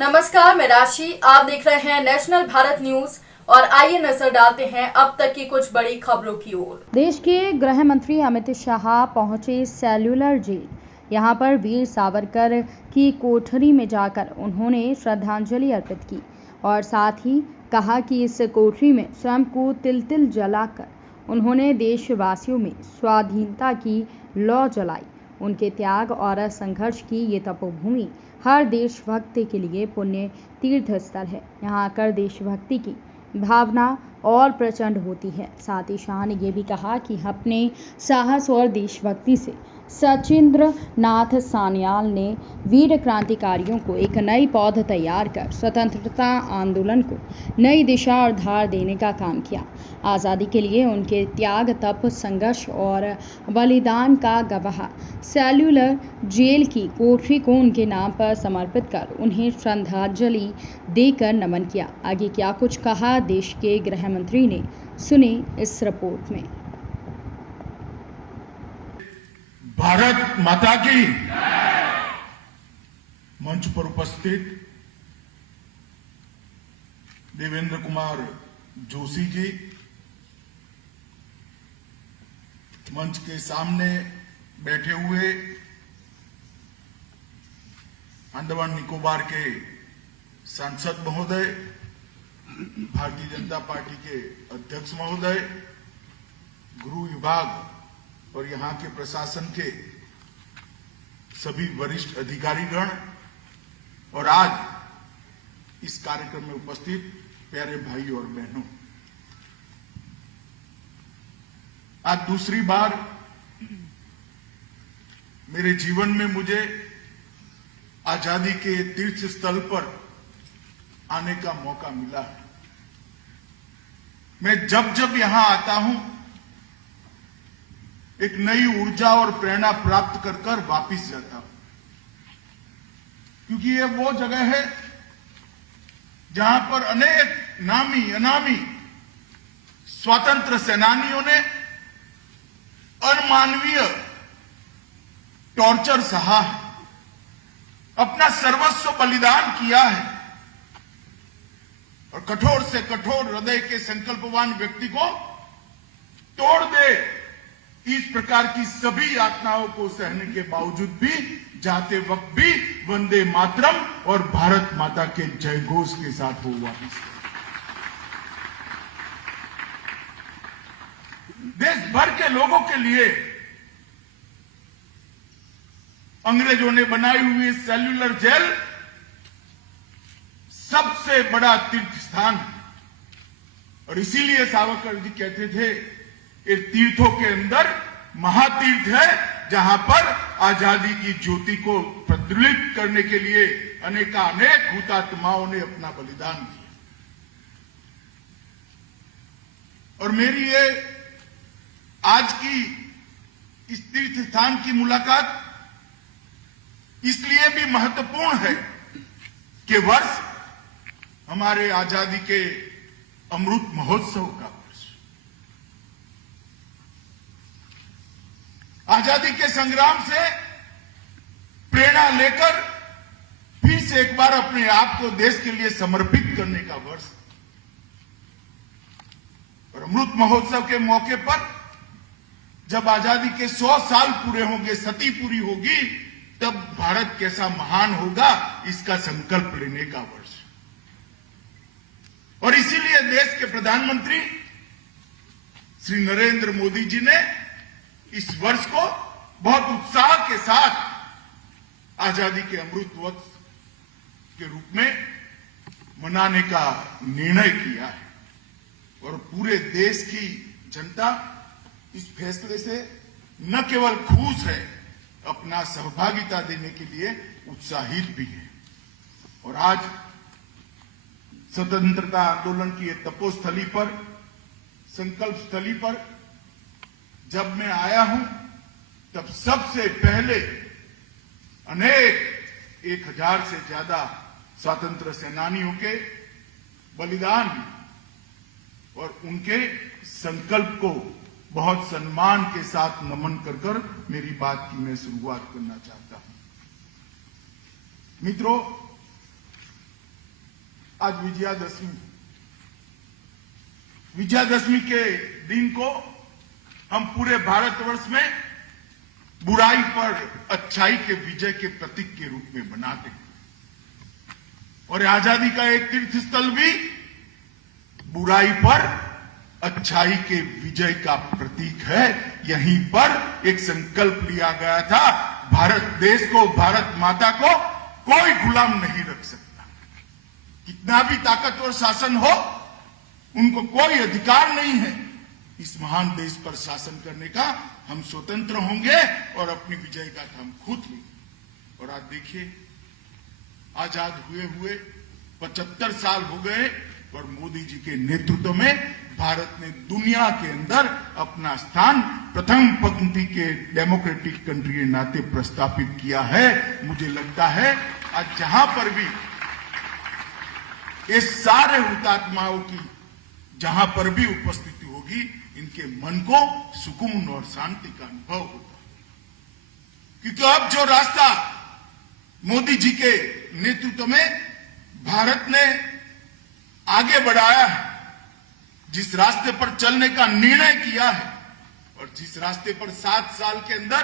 नमस्कार, मैं राशि। आप देख रहे हैं नेशनल भारत न्यूज और आइए नजर डालते हैं अब तक की कुछ बड़ी खबरों की ओर। देश के गृह मंत्री अमित शाह पहुंचे सेल्यूलर जेल। यहां पर वीर सावरकर की कोठरी में जाकर उन्होंने श्रद्धांजलि अर्पित की और साथ ही कहा कि इस कोठरी में स्वयं को तिल तिल जलाकर उन्होंने देशवासियों में स्वाधीनता की लौ जलाई। उनके त्याग और संघर्ष की ये तपोभूमि हर देशभक्त के लिए पुण्य तीर्थ स्थल है। यहाँ आकर देशभक्ति की भावना और प्रचंड होती है। साथ ही शाह ने ये भी कहा कि अपने साहस और देशभक्ति से सचिंद्र नाथ सान्याल ने वीर क्रांतिकारियों को एक नई पौध तैयार कर स्वतंत्रता आंदोलन को नई दिशा और धार देने का काम किया। आज़ादी के लिए उनके त्याग, तप, संघर्ष और बलिदान का गवाह सेल्यूलर जेल की कोठरी को उनके नाम पर समर्पित कर उन्हें श्रद्धांजलि देकर नमन किया। आगे क्या कुछ कहा देश के गृह मंत्री ने, सुने इस रिपोर्ट में। भारत माता की मंच पर उपस्थित देवेंद्र कुमार जोशी जी, मंच के सामने बैठे हुए अंडमान निकोबार के सांसद महोदय, भारतीय जनता पार्टी के अध्यक्ष महोदय, गृह विभाग और यहाँ के प्रशासन के सभी वरिष्ठ अधिकारीगण और आज इस कार्यक्रम में उपस्थित प्यारे भाई और बहनों, आज दूसरी बार मेरे जीवन में मुझे आजादी के तीर्थ स्थल पर आने का मौका मिला है। मैं जब जब यहां आता हूं एक नई ऊर्जा और प्रेरणा प्राप्त कर कर वापिस जाता हूं, क्योंकि ये वो जगह है जहां पर अनेक नामी अनामी स्वतंत्र सेनानियों ने अमानवीय टॉर्चर सहा है, अपना सर्वस्व बलिदान किया है और कठोर से कठोर हृदय के संकल्पवान व्यक्ति को तोड़ दे इस प्रकार की सभी यातनाओं को सहने के बावजूद भी जाते वक्त भी वंदे मातरम और भारत माता के जय घोष के साथ वो वापिस। देश भर के लोगों के लिए अंग्रेजों ने बनाई हुई सेल्यूलर जेल सबसे बड़ा तीर्थ स्थान है और इसीलिए सावरकर जी कहते थे इस तीर्थों के अंदर महातीर्थ है, जहां पर आजादी की ज्योति को प्रज्वलित करने के लिए अनेकानेक हुतात्माओं ने अपना बलिदान दिया। और मेरी ये आज की इस तीर्थ स्थान की मुलाकात इसलिए भी महत्वपूर्ण है कि वर्ष हमारे आजादी के अमृत महोत्सव का वर्ष, आजादी के संग्राम से प्रेरणा लेकर फिर से एक बार अपने आप को देश के लिए समर्पित करने का वर्ष और अमृत महोत्सव के मौके पर जब आजादी के 100 साल पूरे होंगे, सदी पूरी होगी, तब भारत कैसा महान होगा इसका संकल्प लेने का वर्ष। और इसीलिए देश के प्रधानमंत्री श्री नरेंद्र मोदी जी ने इस वर्ष को बहुत उत्साह के साथ आजादी के अमृत वर्ष के रूप में मनाने का निर्णय किया है और पूरे देश की जनता इस फैसले से न केवल खुश है, अपना सहभागिता देने के लिए उत्साहित भी है। और आज स्वतंत्रता आंदोलन की तपोस्थली पर, संकल्प स्थली पर जब मैं आया हूं, तब सबसे पहले अनेक 1000 से ज्यादा स्वतंत्र सेनानियों के बलिदान और उनके संकल्प को बहुत सम्मान के साथ नमन कर कर मेरी बात की मैं शुरुआत करना चाहता हूं। मित्रों, आज विजयादशमी के दिन को हम पूरे भारतवर्ष में बुराई पर अच्छाई के विजय के प्रतीक के रूप में मनाते हैं। और आजादी का एक तीर्थ स्थल भी बुराई पर अच्छाई के विजय का प्रतीक है। यहीं पर एक संकल्प लिया गया था, भारत देश को, भारत माता को कोई गुलाम नहीं रख सकता। कितना भी ताकतवर शासन हो, उनको कोई अधिकार नहीं है इस महान देश पर शासन करने का। हम स्वतंत्र होंगे और अपनी विजय का हम खुद लेंगे। और आज देखिए, आजाद हुए 75 साल हो गए और मोदी जी के नेतृत्व में भारत ने दुनिया के अंदर अपना स्थान प्रथम पंक्ति के डेमोक्रेटिक कंट्री के नाते प्रस्थापित किया है। मुझे लगता है आज जहां पर भी ये सारे हुतात्माओं की जहां पर भी उपस्थिति होगी, इनके मन को सुकून और शांति का अनुभव होता है। क्योंकि अब जो रास्ता मोदी जी के नेतृत्व में भारत ने आगे बढ़ाया है, जिस रास्ते पर चलने का निर्णय किया है और जिस रास्ते पर 7 साल के अंदर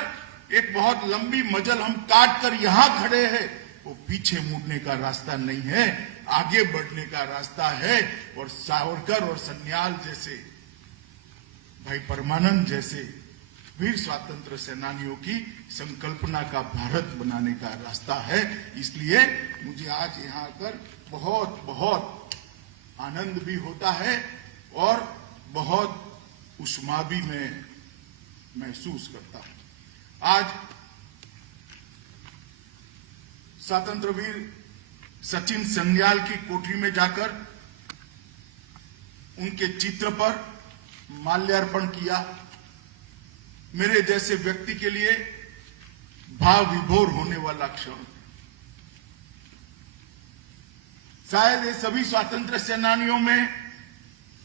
एक बहुत लंबी मजल हम काट कर यहां खड़े हैं, वो पीछे मुड़ने का रास्ता नहीं है, आगे बढ़ने का रास्ता है। और सावरकर और सन्याल जैसे, भाई परमानंद जैसे वीर स्वतंत्र सेनानियों की संकल्पना का भारत बनाने का रास्ता है। इसलिए मुझे आज यहां आकर बहुत बहुत आनंद भी होता है और बहुत उष्मा भी मैं महसूस करता हूं। आज स्वतंत्र वीर सचिन सन्याल की कोठरी में जाकर उनके चित्र पर माल्यार्पण किया। मेरे जैसे व्यक्ति के लिए भाव विभोर होने वाला क्षण। शायद ये सभी स्वतंत्र सेनानियों में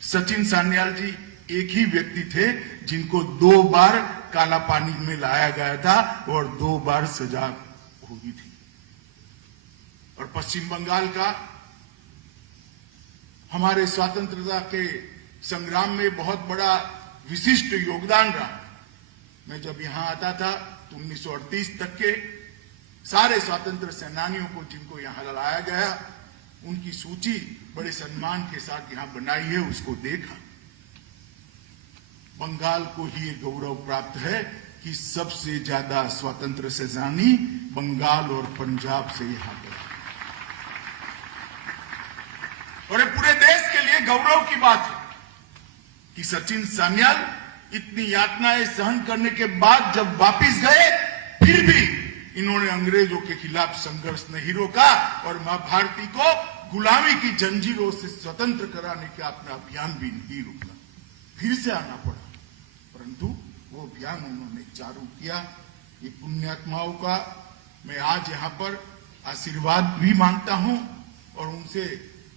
सचिन सन्याल जी एक ही व्यक्ति थे जिनको 2 बार काला पानी में लाया गया था और 2 बार सजा हुई थी। और पश्चिम बंगाल का हमारे स्वतंत्रता के संग्राम में बहुत बड़ा विशिष्ट योगदान रहा। मैं जब यहां आता था तो 1938 तक के सारे स्वतंत्र सेनानियों को जिनको यहां लाया गया, उनकी सूची बड़े सम्मान के साथ यहां बनाई है, उसको देखा। बंगाल को ही ये गौरव प्राप्त है कि सबसे ज्यादा स्वतंत्र सेनानी बंगाल और पंजाब से यहां गए। और ये पूरे देश के लिए गौरव की बात है कि सचिन सन्याल इतनी यातनाएं सहन करने के बाद जब वापिस गए, फिर भी इन्होंने अंग्रेजों के खिलाफ संघर्ष नहीं रोका और मां भारती को गुलामी की जंजीरों से स्वतंत्र कराने का अपना अभियान भी नहीं रोका। फिर से आना पड़ा, परंतु वो अभियान उन्होंने चालू किया। ये पुण्यात्माओं का मैं आज यहां पर आशीर्वाद भी मांगता हूं और उनसे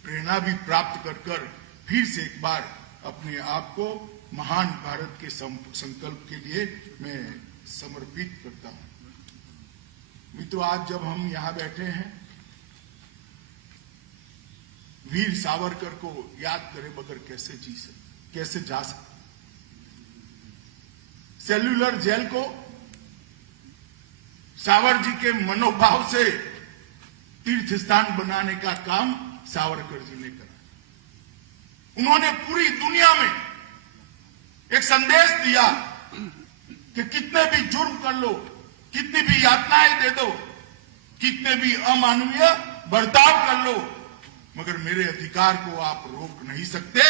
प्रेरणा भी प्राप्त कर फिर से एक बार अपने आप को महान भारत के संकल्प के लिए मैं समर्पित करता हूं। मित्रों, आज जब हम यहां बैठे हैं, वीर सावरकर को याद करे बगैर कैसे जा सकते। सेल्यूलर जेल को सावर जी के मनोभाव से तीर्थ स्थान बनाने का काम सावरकर जी ने करा। उन्होंने पूरी दुनिया में एक संदेश दिया कि कितने भी जुर्म कर लो, कितनी भी यातनाएं दे दो, कितने भी अमानवीय बर्ताव कर लो, मगर मेरे अधिकार को आप रोक नहीं सकते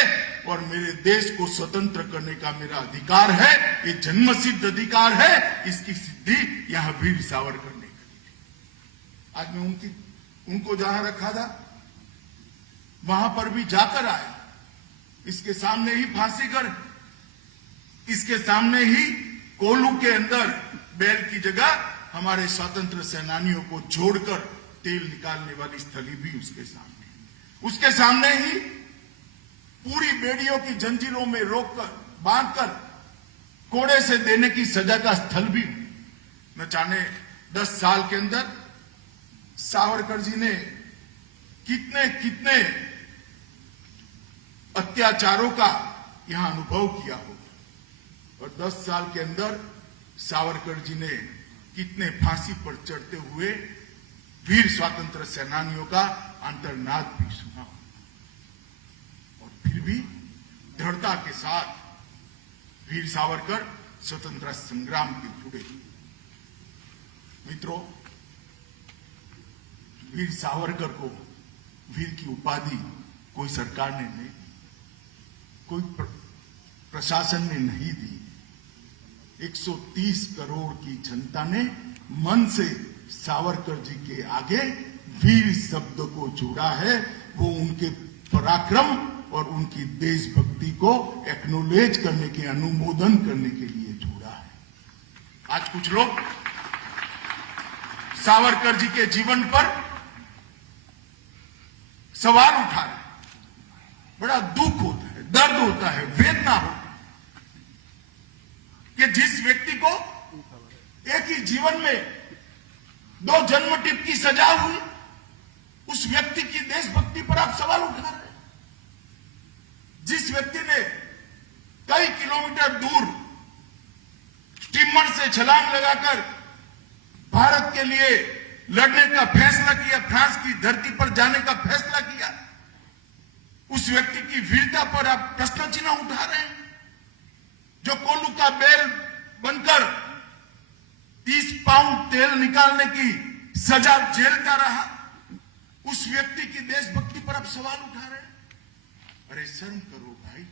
और मेरे देश को स्वतंत्र करने का मेरा अधिकार है। ये जन्मसिद्ध अधिकार है। इसकी सिद्धि यहां वीर सावरकर ने करी। आज मैं उनको जहां रखा था वहां पर भी जाकर आया। इसके सामने ही फांसी घर, इसके सामने ही कोलू के अंदर बैल की जगह हमारे स्वतंत्र सेनानियों को जोड़कर तेल निकालने वाली स्थली भी उसके सामने। उसके सामने ही पूरी बेड़ियों की जंजीरों में रोककर बांधकर कोड़े से देने की सजा का स्थल भी। न जाने 10 साल के अंदर सावरकर जी ने कितने कितने अत्याचारों का यहां अनुभव किया होगा और 10 साल के अंदर सावरकर जी ने कितने फांसी पर चढ़ते हुए वीर स्वतंत्र सेनानियों का अंतर्नाद भी सुना और फिर भी दृढ़ता के साथ वीर सावरकर स्वतंत्रता संग्राम के जुड़े। मित्रों, वीर सावरकर को वीर की उपाधि कोई सरकार ने नहीं, कोई प्रशासन ने नहीं दी। 130 करोड़ की जनता ने मन से सावरकर जी के आगे वीर शब्द को जोड़ा है। वो उनके पराक्रम और उनकी देशभक्ति को एक्नोलेज करने के, अनुमोदन करने के लिए जोड़ा है। आज कुछ लोग सावरकर जी के जीवन पर सवाल उठा रहे हैं। बड़ा दुख होता है, दर्द होता है, वेदना होता है कि जिस व्यक्ति को एक ही जीवन में 2 जन्म टिप की सजा हुई, उस व्यक्ति की देशभक्ति पर आप सवाल उठा रहे हैं। जिस व्यक्ति ने कई किलोमीटर दूर स्टीमर से छलांग लगाकर भारत के लिए लड़ने का फैसला किया, फ्रांस की धरती पर जाने का फैसला किया, उस व्यक्ति की वीरता पर आप प्रश्न चिन्ह उठा रहे हैं। जो कोल्लू का बैल बनकर 30 पाउंड तेल निकालने की सजा झेलता रहा, उस व्यक्ति की देशभक्ति पर आप सवाल उठा रहे हैं। अरे शर्म करो भाई।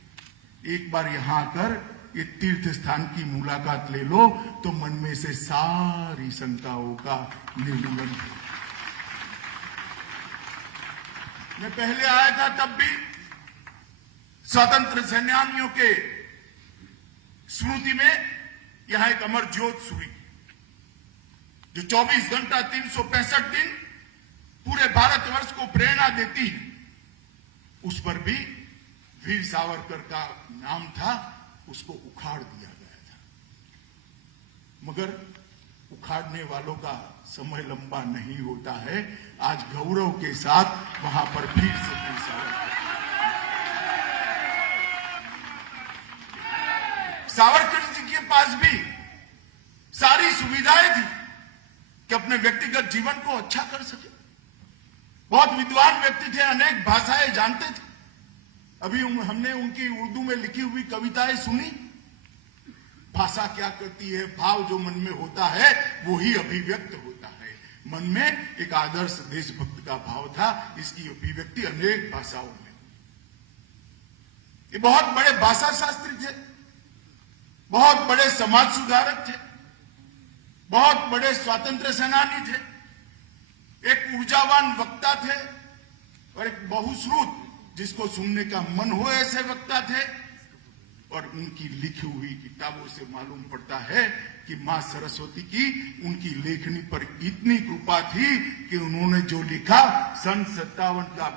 एक बार यहां आकर ये तीर्थ स्थान की मुलाकात ले लो तो मन में से सारी शंकाओं का निर्मूलन हो। मैं पहले आया था तब भी स्वतंत्र सेनानियों के स्मृति में यहां एक अमर ज्योत सुनी जो 24 घंटा 365 दिन पूरे भारतवर्ष को प्रेरणा देती है। उस पर भी वीर सावरकर का नाम था, उसको उखाड़ दिया गया था। मगर उखाड़ने वालों का समय लंबा नहीं होता है। आज गौरव के साथ वहां पर फिर से वीर सावरकर जी के पास भी सारी सुविधाएं थी कि अपने व्यक्तिगत जीवन को अच्छा कर सके। बहुत विद्वान व्यक्ति थे, अनेक भाषाएं जानते थे। अभी हमने उनकी उर्दू में लिखी हुई कविताएं सुनी। भाषा क्या करती है, भाव जो मन में होता है वो ही अभिव्यक्त होता है। मन में एक आदर्श देशभक्त का भाव था, इसकी अभिव्यक्ति अनेक भाषाओं में। ये बहुत बड़े भाषा शास्त्री थे, बहुत बड़े समाज सुधारक थे, बहुत बड़े स्वातंत्र सेनानी थे, एक ऊर्जावान वक्ता थे और एक बहुश्रुत, जिसको सुनने का मन हो ऐसे वक्ता थे। और उनकी लिखी हुई किताबों से मालूम पड़ता है कि मां सरस्वती की उनकी लेखनी पर इतनी कृपा थी कि उन्होंने जो लिखा, सन 57 का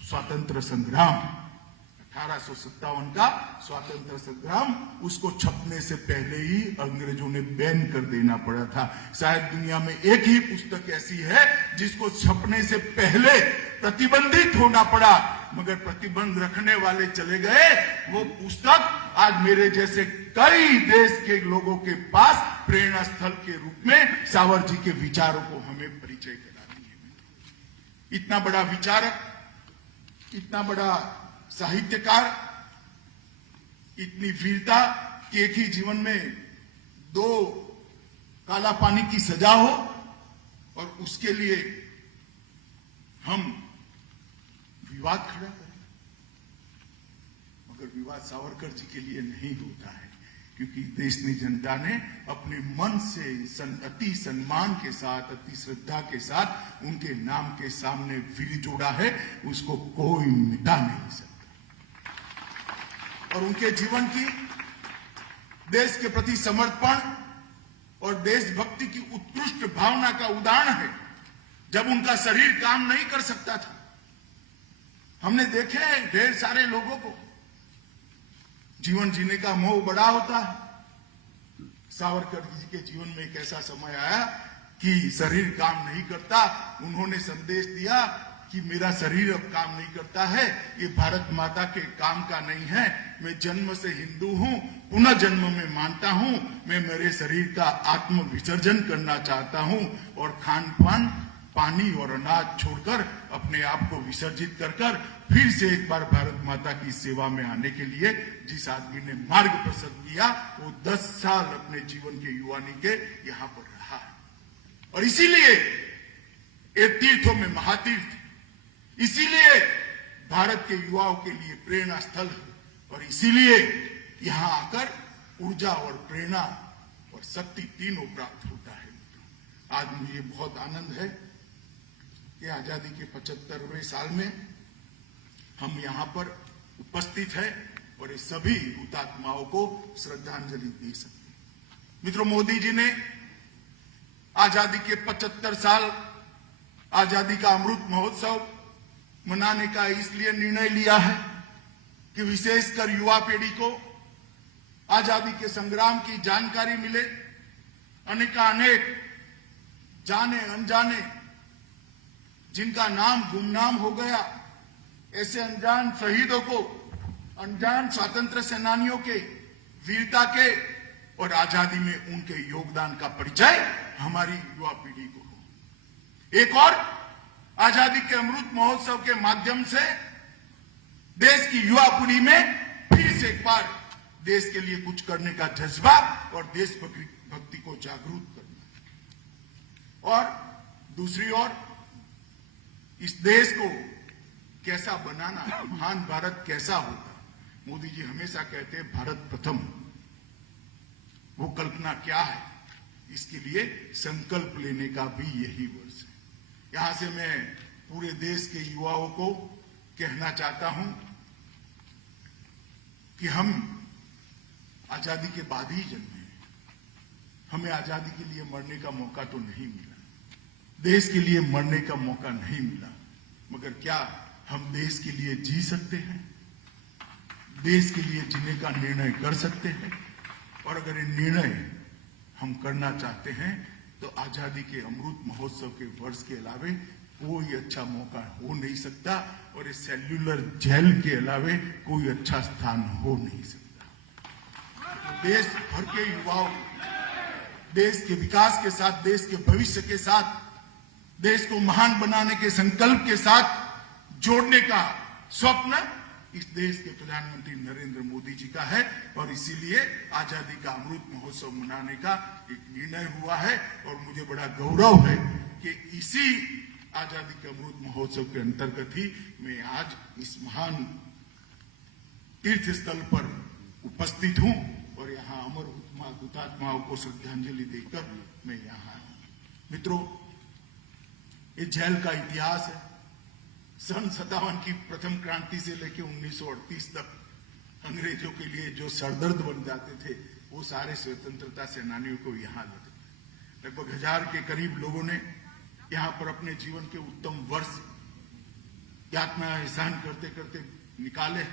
स्वतंत्र संग्राम, 1857 का स्वतंत्र संग्राम, उसको छपने से पहले ही अंग्रेजों ने बैन कर देना पड़ा था। शायद दुनिया में एक ही पुस्तक ऐसी है जिसको छपने से पहले प्रतिबंधित होना पड़ा, मगर प्रतिबंध रखने वाले चले गए। वो पुस्तक आज मेरे जैसे कई देश के लोगों के पास प्रेरणा स्थल के रूप में सावर जी के विचारों को हमें परिचय कराती है। इतना बड़ा विचारक, इतना बड़ा साहित्यकार, इतनी वीरता कि एक ही जीवन में 2 काला पानी की सजा हो और उसके लिए हम विवाद खड़ा करें। मगर विवाद सावरकर जी के लिए नहीं होता है, क्योंकि देश की जनता ने अपने मन से अति सम्मान के साथ, अति श्रद्धा के साथ उनके नाम के सामने वीर जोड़ा है, उसको कोई मिटा नहीं सकता। और उनके जीवन की देश के प्रति समर्पण और देशभक्ति की उत्कृष्ट भावना का उदाहरण है। जब उनका शरीर काम नहीं कर सकता था, हमने देखे ढेर सारे लोगों को जीवन जीने का मोह बड़ा होता है। सावरकर जी के जीवन में एक ऐसा समय आया कि शरीर काम नहीं करता। उन्होंने संदेश दिया कि मेरा शरीर अब काम नहीं करता है, ये भारत माता के काम का नहीं है, मैं जन्म से हिंदू हूं, पुनः जन्म में मानता हूं, मैं मेरे शरीर का आत्म विसर्जन करना चाहता हूं और खान पान, पानी और अनाज छोड़कर अपने आप को विसर्जित कर फिर से एक बार भारत माता की सेवा में आने के लिए जिस आदमी ने मार्ग प्रशस्त किया, वो 10 साल अपने जीवन के युवानी के यहाँ पर रहा है। और इसीलिए ये तीर्थों में महातीर्थ, इसीलिए भारत के युवाओं के लिए प्रेरणा स्थल है और इसीलिए यहां आकर ऊर्जा और प्रेरणा और शक्ति तीनों प्राप्त होता है। आज मुझे बहुत आनंद है कि आजादी के 75वें साल में हम यहां पर उपस्थित है और ये सभी हुतात्माओं को श्रद्धांजलि दे सकते हैं। मित्रों, मोदी जी ने आजादी के 75 साल आजादी का अमृत महोत्सव मनाने का इसलिए निर्णय लिया है कि विशेषकर युवा पीढ़ी को आजादी के संग्राम की जानकारी मिले। अनेकानेक जाने अनजाने जिनका नाम गुमनाम हो गया, ऐसे अनजान शहीदों को, अनजान स्वतंत्र सेनानियों के वीरता के और आजादी में उनके योगदान का परिचय हमारी युवा पीढ़ी को हो। एक और आजादी के अमृत महोत्सव के माध्यम से देश की युवा पीढ़ी में फिर से एक बार देश के लिए कुछ करने का जज्बा और देशभक्ति को जागरूक करना। और दूसरी ओर इस देश को कैसा बनाना, महान भारत कैसा होगा। मोदी जी हमेशा कहते हैं भारत प्रथम। वो कल्पना क्या है, इसके लिए संकल्प लेने का भी यही वर्ष है। यहां से मैं पूरे देश के युवाओं को कहना चाहता हूं कि हम आजादी के बाद ही जन्मे, हमें आजादी के लिए मरने का मौका तो नहीं मिला, देश के लिए मरने का मौका नहीं मिला, मगर क्या हम देश के लिए जी सकते हैं, देश के लिए जीने का निर्णय कर सकते हैं। और अगर ये निर्णय हम करना चाहते हैं तो आजादी के अमृत महोत्सव के वर्ष के अलावे कोई अच्छा मौका हो नहीं सकता और इस सेल्यूलर जेल के अलावे कोई अच्छा स्थान हो नहीं सकता। तो देश भर के युवाओं, देश के विकास के साथ, देश के भविष्य के साथ, देश को महान बनाने के संकल्प के साथ जोड़ने का स्वप्न इस देश के प्रधानमंत्री नरेंद्र मोदी जी का है और इसीलिए आजादी का अमृत महोत्सव मनाने का एक निर्णय हुआ है। और मुझे बड़ा गौरव है कि इसी आजादी के अमृत महोत्सव के अंतर्गत ही मैं आज इस महान तीर्थ स्थल पर उपस्थित हूं और यहाँ अमर हुतात्माओं को श्रद्धांजलि देकर मैं यहाँ आया हूं। मित्रों, ये जेल का इतिहास है। सन 57 की प्रथम क्रांति से लेकर 1938 तक अंग्रेजों के लिए जो सरदर्द बन जाते थे वो सारे स्वतंत्रता सेनानियों को यहाँ लेते थे। लगभग 1000 के करीब लोगों ने यहाँ पर अपने जीवन के उत्तम वर्ष यातना एहसान करते करते निकाले।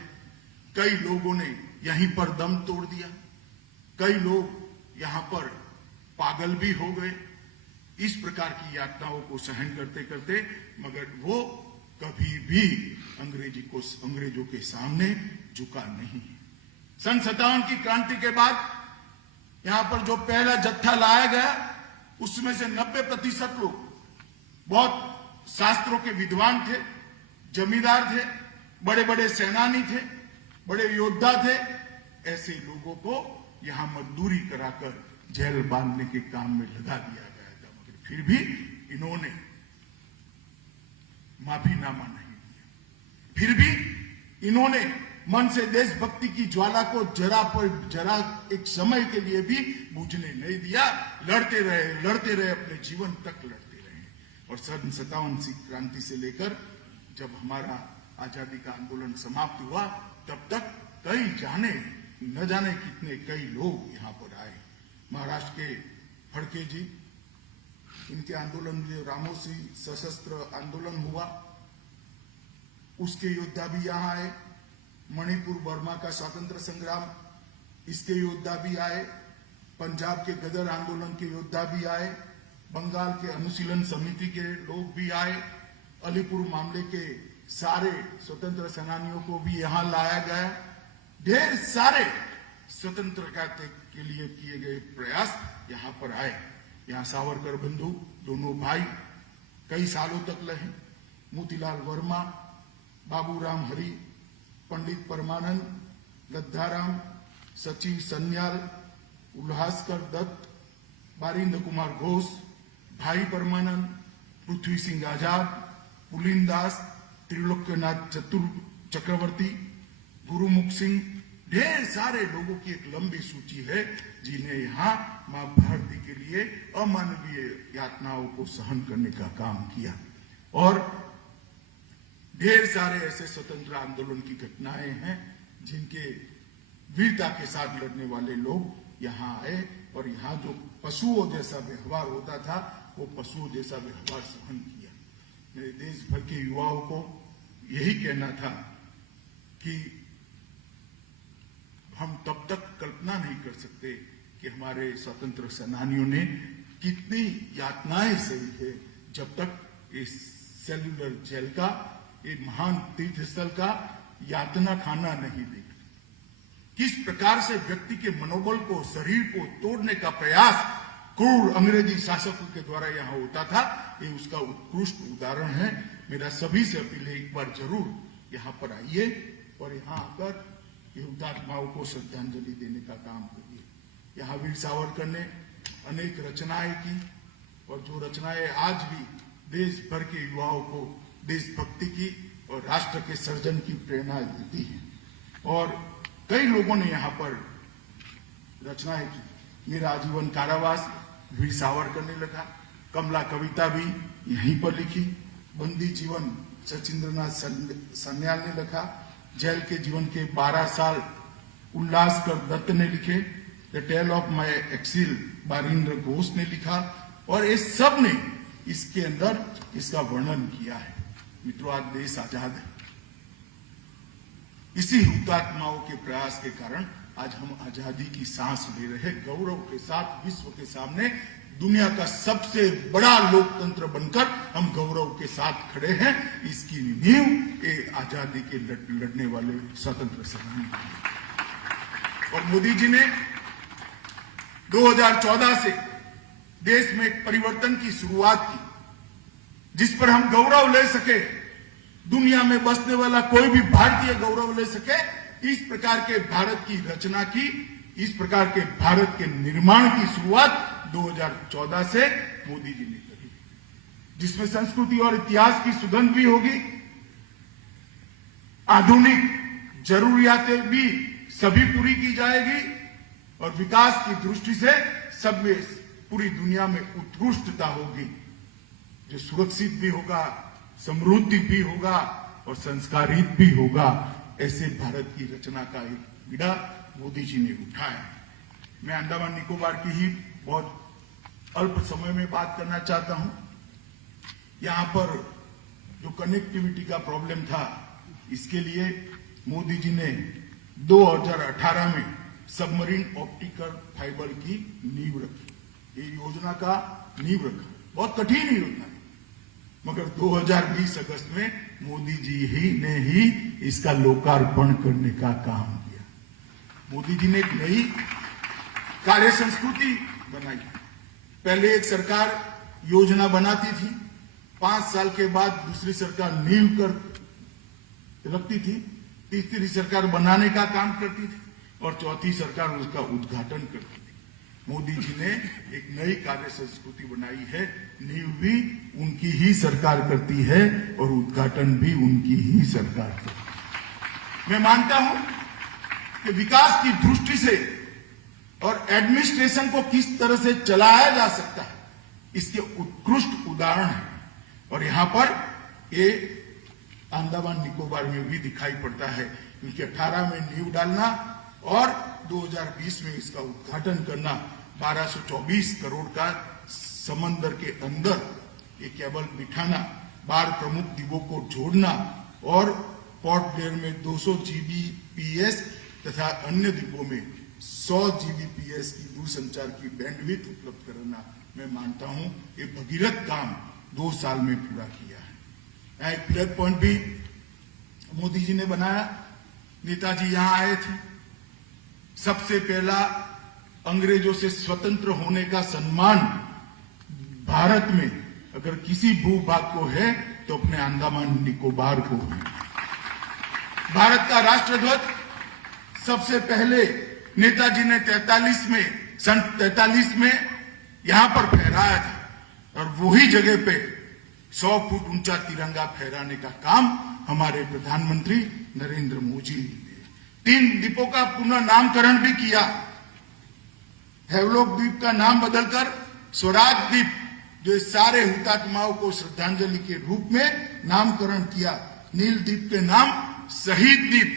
कई लोगों ने यहीं पर दम तोड़ दिया, कई लोग यहाँ पर पागल भी हो गए इस प्रकार की यातनाओं को सहन करते करते, मगर वो कभी भी अंग्रेजों के सामने झुका नहीं। सन 57 की क्रांति के बाद यहां पर जो पहला जत्था लाया गया उसमें से 90% लोग बहुत शास्त्रों के विद्वान थे, जमींदार थे, बड़े बड़े सेनानी थे, बड़े योद्धा थे। ऐसे लोगों को यहां मजदूरी कराकर जेल बांधने के काम में लगा दिया गया था, मगर फिर भी इन्होंने माफीनामा नहीं दिया। फिर भी इन्होंने मन से देशभक्ति की ज्वाला को जरा एक समय के लिए भी बुझने नहीं दिया। लड़ते रहे, अपने जीवन तक लड़ते रहे। और सन 57 क्रांति से लेकर जब हमारा आजादी का आंदोलन समाप्त हुआ तब तक न जाने कितने कई लोग यहाँ पर आए। महाराष्ट्र के फड़के जी, इनके आंदोलन जो रामोसी सशस्त्र आंदोलन हुआ उसके योद्धा भी यहाँ आए। मणिपुर बर्मा का स्वतंत्र संग्राम, इसके योद्धा भी आए। पंजाब के गदर आंदोलन के योद्धा भी आए। बंगाल के अनुशीलन समिति के लोग भी आए। अलीपुर मामले के सारे स्वतंत्र सेनानियों को भी यहां लाया गया। ढेर सारे स्वतंत्रता के लिए किए गए प्रयास यहां पर आए। यहां सावरकर बंधु दोनों भाई कई सालों तक रहे। मोतीलाल वर्मा, बाबूराम हरि, पंडित परमानंद, गद्दाराम, सचिव सन्याल, उल्लासकर दत्त, बारिंद्र कुमार घोष, भाई परमानंद, पृथ्वी सिंह आजाद, पुलिन दास, त्रिलोक्यनाथ चक्रवर्ती, गुरुमुख सिंह, ढेर सारे लोगों की एक लंबी सूची है जिन्हें यहाँ मां भारती के लिए अमानवीय यातनाओं को सहन करने का काम किया। और ढेर सारे ऐसे स्वतंत्र आंदोलन की घटनाएं हैं जिनके वीरता के साथ लड़ने वाले लोग यहाँ आए और यहाँ जो पशुओं जैसा व्यवहार होता था वो पशुओं जैसा व्यवहार सहन किया। मेरे देश भर के युवाओं को यही कहना था कि हम तब तक कल्पना नहीं कर सकते कि हमारे स्वतंत्र सेनानियों ने कितनी यातनाएं सही है जब तक इस सेल्यूलर जेल का, एक महान तीर्थ स्थल का यातना खाना नहीं देखा। किस प्रकार से व्यक्ति के मनोबल को, शरीर को तोड़ने का प्रयास क्रूर अंग्रेजी शासकों के द्वारा यहाँ होता था, ये उसका उत्कृष्ट उदाहरण है। मेरा सभी से अपील है, एक बार जरूर यहाँ पर आइए और यहाँ आकर ये हुतात्माओं को श्रद्धांजलि देने का काम करिए। यहाँ वीर सावरकर ने अनेक रचनाएं की और जो रचनाएं आज भी देश भर के युवाओं को देशभक्ति की और राष्ट्र के सर्जन की प्रेरणा देती है। और कई लोगों ने यहाँ पर रचनाएं की। मेरा आजीवन कारावास वीर सावरकर ने लिखा, कमला कविता भी यहीं पर लिखी, बंदी जीवन सचिंद्रनाथ सन्याल ने लिखा, जेल के जीवन के 12 साल उल्लासकर दत्त ने लिखे, the tale of my exile Barindra Ghosh ने लिखा और ये सब ने इसके अंदर इसका वर्णन किया है। मित्रों, आज देश आजाद है। इसी हुतात्माओं के प्रयास के कारण आज हम आजादी की सांस ले रहे, गौरव के साथ विश्व के सामने दुनिया का सबसे बड़ा लोकतंत्र बनकर हम गौरव के साथ खड़े हैं। इसकी नींव आजादी के लड़ने वाले स्वतंत्र सेनानी। और मोदी जी ने 2014 से देश में एक परिवर्तन की शुरुआत की जिस पर हम गौरव ले सके, दुनिया में बसने वाला कोई भी भारतीय गौरव ले सके। इस प्रकार के भारत की रचना की, इस प्रकार के भारत के निर्माण की शुरुआत 2014 से मोदी जी ने करी, जिसमें संस्कृति और इतिहास की सुगंध भी होगी, आधुनिक जरूरियातें भी सभी पूरी की जाएगी और विकास की दृष्टि से सब में पूरी दुनिया में उत्कृष्टता होगी, जो सुरक्षित भी होगा, समृद्धि भी होगा और संस्कारित भी होगा। ऐसे भारत की रचना का एक बीड़ा मोदी जी ने उठाया। मैं अंडमान निकोबार की ही बहुत अल्प समय में बात करना चाहता हूं। यहां पर जो कनेक्टिविटी का प्रॉब्लम था, इसके लिए मोदी जी ने 2018 में सबमरीन ऑप्टिकल फाइबर की नींव रखी। ये योजना का नींव रखा, बहुत कठिन योजना, मगर 2020 अगस्त में मोदी जी ने ही इसका लोकार्पण करने का काम किया। मोदी जी ने एक नई कार्य संस्कृति बनाई। पहले एक सरकार योजना बनाती थी, 5 साल के बाद दूसरी सरकार नींव कर रखती थी, तीसरी सरकार बनाने का काम करती थी और चौथी सरकार उसका उद्घाटन करती थी। मोदी जी ने एक नई कार्य संस्कृति बनाई है। नींव भी उनकी ही सरकार करती है और उद्घाटन भी उनकी ही सरकार करती है। मैं मानता हूं कि विकास की दृष्टि से और एडमिनिस्ट्रेशन को किस तरह से चलाया जा सकता है, इसके उत्कृष्ट उदाहरण है। और यहां पर ये अंडमान निकोबार में भी दिखाई पड़ता है, क्योंकि 18 में नींव डालना और 2020 में इसका उद्घाटन करना, 1224 करोड़ का समंदर के अंदर ये केबल बिठाना, 12 प्रमुख द्वीपों को जोड़ना और पोर्ट ब्लेयर में 200 Gbps तथा अन्य द्वीपों में 100 Gbps की दूरसंचार की बैंडविड्थ उपलब्ध कराना, मैं मानता हूं ये भगीरथ काम 2 साल में पूरा किया है। यहाँ एक फ्लैग पॉइंट भी मोदी जी ने बनाया। नेताजी यहां आए थे। सबसे पहला अंग्रेजों से स्वतंत्र होने का सम्मान भारत में अगर किसी भूभाग को है तो अपने अंडमान निकोबार को है। भारत का राष्ट्रध्वज सबसे पहले नेताजी ने सन 43 में यहां पर फहराया था और वही जगह पे 100 फुट ऊंचा तिरंगा फहराने का काम हमारे प्रधानमंत्री नरेंद्र मोदी ने 3 द्वीपों का पुनः नामकरण भी किया। हेवलॉक द्वीप का नाम बदलकर स्वराज द्वीप, जो सारे हुतात्माओं को श्रद्धांजलि के रूप में नामकरण किया। नील द्वीप के नाम शहीद द्वीप,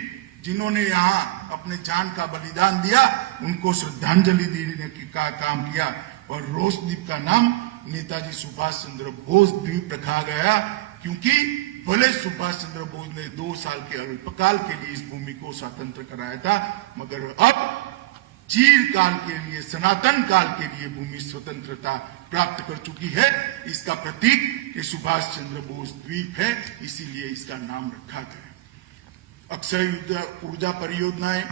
जिन्होंने यहां अपने जान का बलिदान दिया, उनको श्रद्धांजलि देने का काम किया। और रोस द्वीप का नाम नेताजी सुभाष चंद्र बोस द्वीप रखा गया, क्योंकि भले सुभाष चंद्र बोस ने 2 साल के अल्पकाल के लिए इस भूमि को स्वतंत्र कराया था, मगर अब चिरकाल के लिए, सनातन काल के लिए भूमि स्वतंत्रता प्राप्त कर चुकी है। इसका प्रतीक ये सुभाष चंद्र बोस द्वीप है, इसीलिए इसका नाम रखा गया। अक्षय ऊर्जा परियोजनाएं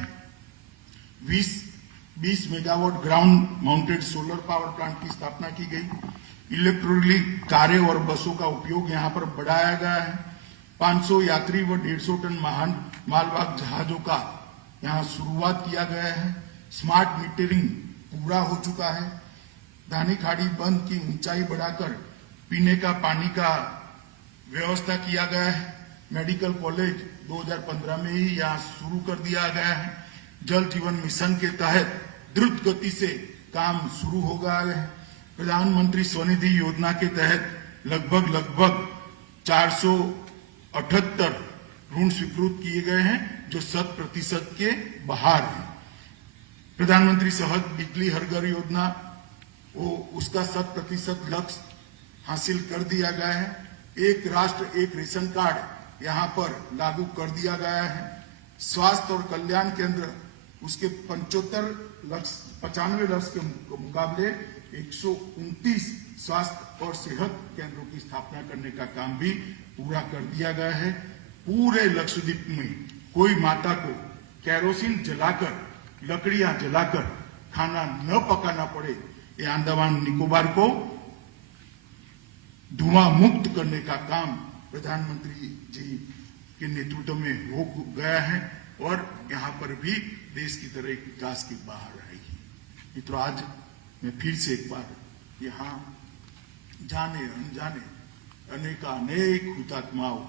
20 megawatt ground mounted solar power plant की स्थापना की गई। इलेक्ट्रिक कारें और बसों का उपयोग यहां पर बढ़ाया गया है। 500 यात्री व 150 टन मालवाहक जहाजों का यहां शुरुआत किया गया है। स्मार्ट मीटरिंग पूरा हो चुका है। धानी खाड़ी बंद की ऊंचाई बढ़ाकर पीने का पानी का व्यवस्था किया गया है। मेडिकल कॉलेज 2015 में ही यहां शुरू कर दिया गया है। जल जीवन मिशन के तहत द्रुत गति से काम शुरू हो गया है। प्रधानमंत्री स्वनिधि योजना के तहत लगभग 478 ऋण स्वीकृत किए गए हैं, जो 100% के बाहर है। प्रधानमंत्री सहज बिजली हर घर योजना, उसका 100% लक्ष्य हासिल कर दिया गया है। एक राष्ट्र एक रेशन कार्ड यहां पर लागू कर दिया गया है। स्वास्थ्य और कल्याण केंद्र उसके 95 लक्ष्य के मुकाबले 129 स्वास्थ्य और सेहत केंद्रों की स्थापना करने का काम भी पूरा कर दिया गया है। पूरे लक्षद्वीप में कोई माता को केरोसिन जलाकर, लकड़ियां जलाकर खाना न पकाना पड़े, ये अंडमान निकोबार को धुआं मुक्त करने का काम प्रधानमंत्री जी के नेतृत्व में हो गया है और यहाँ पर भी देश की तरह विकास की बाहर आएगी। मित्रों, आज मैं फिर से एक बार यहाँ जाने अनजाने अनेक हुतात्माओं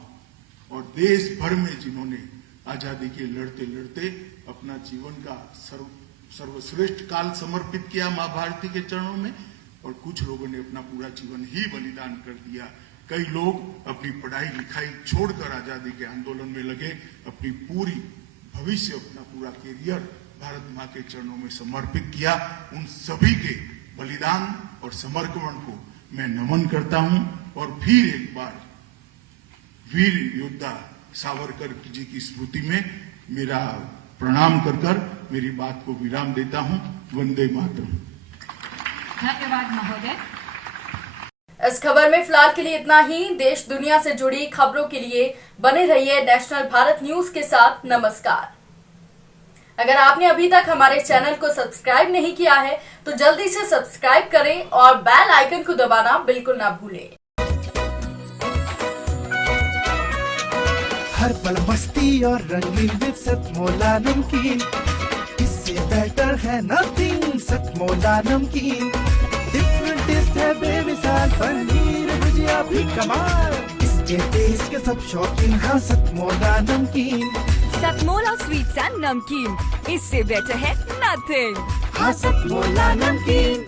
और देश भर में जिन्होंने आजादी के लड़ते लड़ते अपना जीवन का सर्वश्रेष्ठ काल समर्पित किया मां भारती के चरणों में, और कुछ लोगों ने अपना पूरा जीवन ही बलिदान कर दिया। कई लोग अपनी पढ़ाई लिखाई छोड़कर आजादी के आंदोलन में लगे, अपनी पूरी भविष्य, अपना पूरा कैरियर भारत मां के चरणों में समर्पित किया। उन सभी के बलिदान और समर्पण को मैं नमन करता हूं और फिर एक बार वीर योद्धा सावरकर जी की स्मृति में मेरा प्रणाम कर मेरी बात को विराम देता हूं। वंदे मातरम। धन्यवाद महोदय। इस खबर में फिलहाल के लिए इतना ही। देश दुनिया से जुड़ी खबरों के लिए बने रहिए नेशनल भारत न्यूज के साथ। नमस्कार। अगर आपने अभी तक हमारे चैनल को सब्सक्राइब नहीं किया है तो जल्दी से सब्सक्राइब करें और बेल आइकन को दबाना बिल्कुल ना भूलें। हर पल मस्ती और रंगीन विद सतमोला नमकीन, इससे बेटर है नथिंग। सतमोला नमकीन डिफरेंट टेस्ट है बेमिसाल, पनीर भुजिया भी कमाल, इसके टेस्ट के सब शौकीन। हाँ, सतमोला नमकीन। सतमोला स्वीट्स एंड नमकीन, इससे बेटर है नथिंग। हाँ, सतमोला नमकीन।